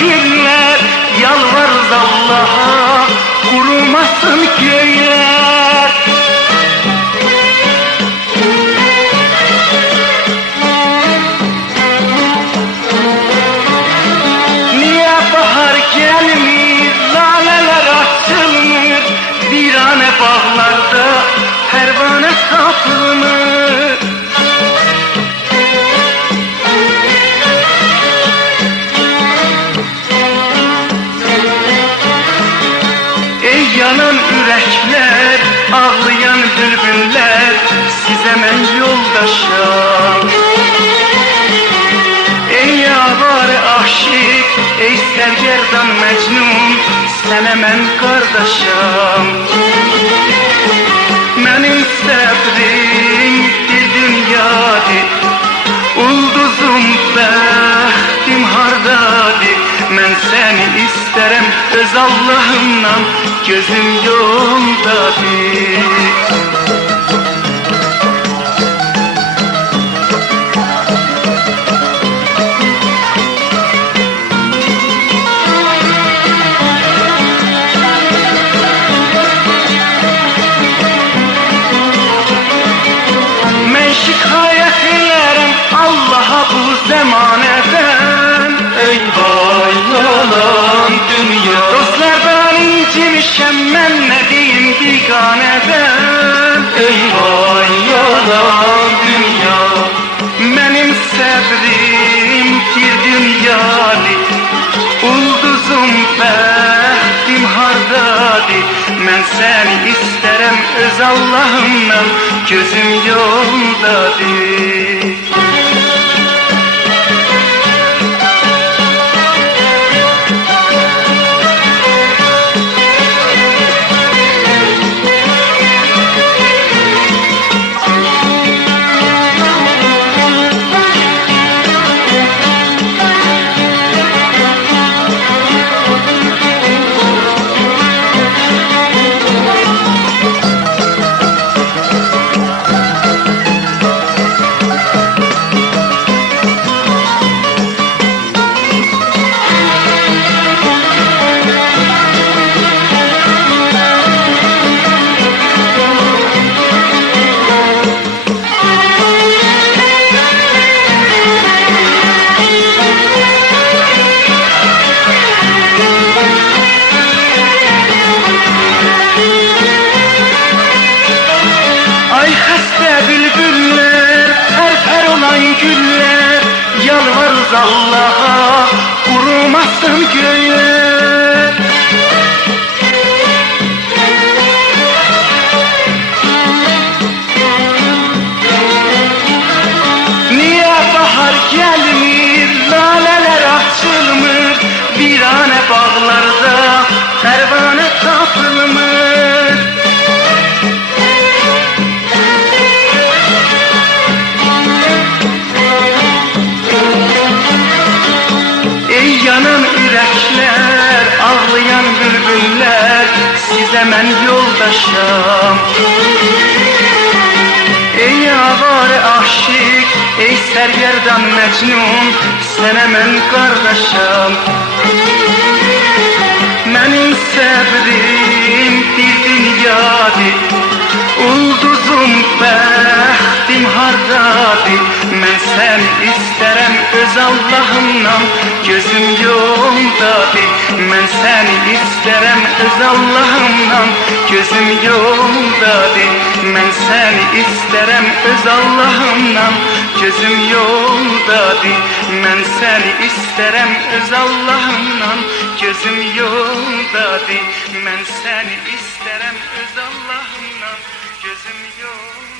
güller, yalvarırız Allah'a kurumasın köyler. Niye bahar gelmir, laleler açılmır, virane bağlarda pervane tapılmır. Ey yanan yürekler, ağlayan bülbüller, size ben yoldaşım. Ey avare aşık, ey sergerdan mecnun, sene men kardeşim. Benim səbrim bir dünyadır, ulduzum bəxtim hardadır. Mən səni istərəm öz Allahımdan, gözüm yoldadır. Şikayet ederim Allah'a bu zamaneden. Eyvah yalan dünya, dostlardan incimişem ben, ne diyeyim biganeden. Eyvah yalan dünya, benim səbrim bir dünyadır, ulduzum bəxtim hardadır. Mən səni istərəm öz Allahımdan, gözüm yoldadır. Bülbüller, perper olan güller, yalvarırız Allah'a kurumasın köyler. Niye bahar gelmir, laleler açılmır, virane bağlarda pervane tapılmır. Yanan yürekler, ağlayan bülbüller, size ben yoldaşım. Ey avare aşık, ey sergerdan mecnun, sene ben kardeşim. Benim səbrim bir dünyadır, ulduzum bəxtim hardadır. Mən səni istərəm öz Allahımdan, gözüm yoldadır. Mən səni istərəm öz Allahımdan, gözüm yoldadır. Mən səni istərəm öz Allahımdan, gözüm yoldadır. Mən səni istərəm öz Allahımdan, gözüm yoldadır. Mən səni istərəm öz Allahımdan, gözüm yoldadır.